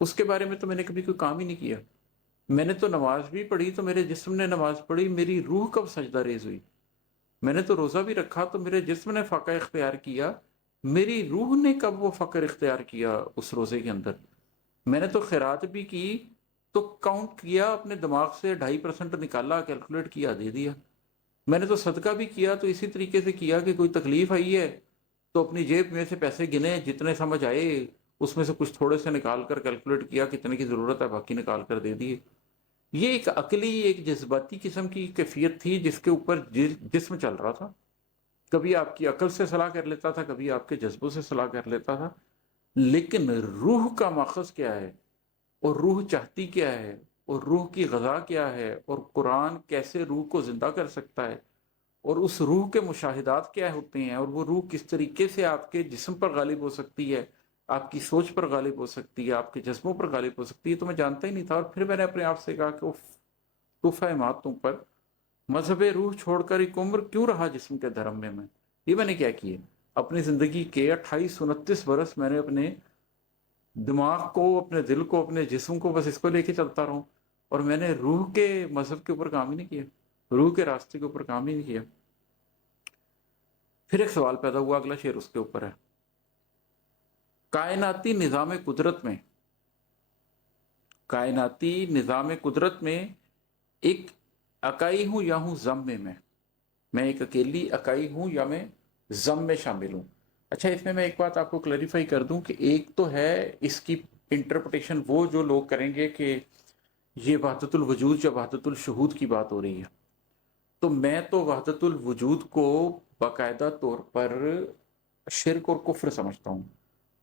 اس کے بارے میں تو میں نے کبھی کوئی کام ہی نہیں کیا. میں نے تو نماز بھی پڑھی تو میرے جسم نے نماز پڑھی، میری روح کب سجدہ ریز ہوئی؟ میں نے تو روزہ بھی رکھا تو میرے جسم نے فقہ اختیار کیا، میری روح نے کب وہ فقر اختیار کیا اس روزے کے اندر؟ میں نے تو خیرات بھی کی تو کاؤنٹ کیا اپنے دماغ سے، 2.5% نکالا، کیلکولیٹ کیا، دے دیا. میں نے تو صدقہ بھی کیا تو اسی طریقے سے کیا کہ کوئی تکلیف آئی ہے تو اپنی جیب میں سے پیسے گنے، جتنے سمجھ آئے اس میں سے کچھ تھوڑے سے نکال کر کیلکولیٹ کیا کتنے کی ضرورت ہے، باقی نکال کر دے دیے. یہ ایک عقلی، ایک جذباتی قسم کی کیفیت تھی جس کے اوپر جسم چل رہا تھا. کبھی آپ کی عقل سے صلاح کر لیتا تھا، کبھی آپ کے جذبوں سے صلاح کر لیتا تھا. لیکن روح کا ماخذ کیا ہے، اور روح چاہتی کیا ہے، اور روح کی غذا کیا ہے، اور قرآن کیسے روح کو زندہ کر سکتا ہے، اور اس روح کے مشاہدات کیا ہوتے ہیں، اور وہ روح کس طریقے سے آپ کے جسم پر غالب ہو سکتی ہے، آپ کی سوچ پر غالب ہو سکتی ہے، آپ کے جذبوں پر غالب ہو سکتی ہے، تو میں جانتا ہی نہیں تھا. اور پھر میں نے اپنے آپ سے کہا کہ طوفہ ماتوں پر مذہب روح چھوڑ کر ایک عمر کیوں رہا جسم کے دھرم میں. یہ میں نے کیا کیا؟ اپنی زندگی کے 28-29 برس میں نے اپنے دماغ کو، اپنے دل کو، اپنے جسم کو بس اس کو لے کے چلتا رہا ہوں، اور میں نے روح کے مذہب کے اوپر کام ہی نہیں کیا، روح کے راستے کے اوپر کام ہی نہیں کیا. پھر ایک سوال پیدا ہوا، اگلا شعر اس کے اوپر ہے. کائناتی نظام قدرت میں، کائناتی نظام قدرت میں ایک اکائی ہوں یا ہوں ضم میں ایک اکیلی اکائی ہوں یا میں ضم میں شامل ہوں. اچھا، اس میں ایک بات آپ کو کلیریفائی کر دوں کہ ایک تو ہے اس کی انٹرپریٹیشن وہ جو لوگ کریں گے کہ یہ وحدت الوجود یا وحدت الشہود کی بات ہو رہی ہے. تو میں تو وحدت الوجود کو باقاعدہ طور پر شرک اور کفر سمجھتا ہوں.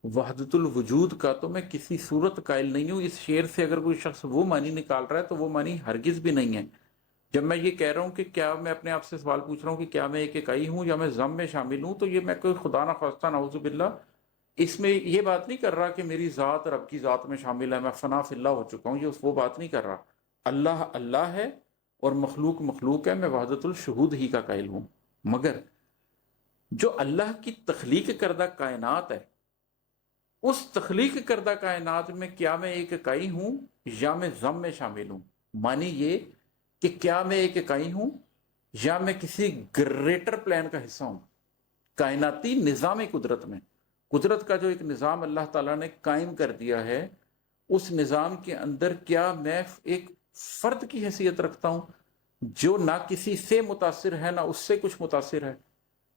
وحدت الوجود کا تو میں کسی صورت قائل نہیں ہوں. اس شعر سے اگر کوئی شخص وہ معنی نکال رہا ہے تو وہ معنی ہرگز بھی نہیں ہے. جب میں یہ کہہ رہا ہوں کہ کیا میں اپنے آپ سے سوال پوچھ رہا ہوں کہ کیا میں ایک اکائی ہوں یا میں ضم میں شامل ہوں، تو یہ میں کوئی خدا نہ خواستہ نعوذ باللہ اس میں یہ بات نہیں کر رہا کہ میری ذات رب کی ذات میں شامل ہے، میں فنا فی اللہ ہو چکا ہوں. یہ وہ بات نہیں کر رہا. اللہ اللہ ہے اور مخلوق مخلوق ہے، میں وحدت الشہود ہی کا قائل ہوں. مگر جو اللہ کی تخلیق کردہ کائنات ہے، اس تخلیق کردہ کائنات میں کیا میں ایک اکائی ہوں یا میں ضم میں شامل ہوں؟ مانی یہ کہ کیا میں ایک اکائی ہوں یا میں کسی گریٹر پلان کا حصہ ہوں. کائناتی نظام قدرت میں، قدرت کا جو ایک نظام اللہ تعالیٰ نے قائم کر دیا ہے، اس نظام کے اندر کیا میں ایک فرد کی حیثیت رکھتا ہوں جو نہ کسی سے متاثر ہے، نہ اس سے کچھ متاثر ہے،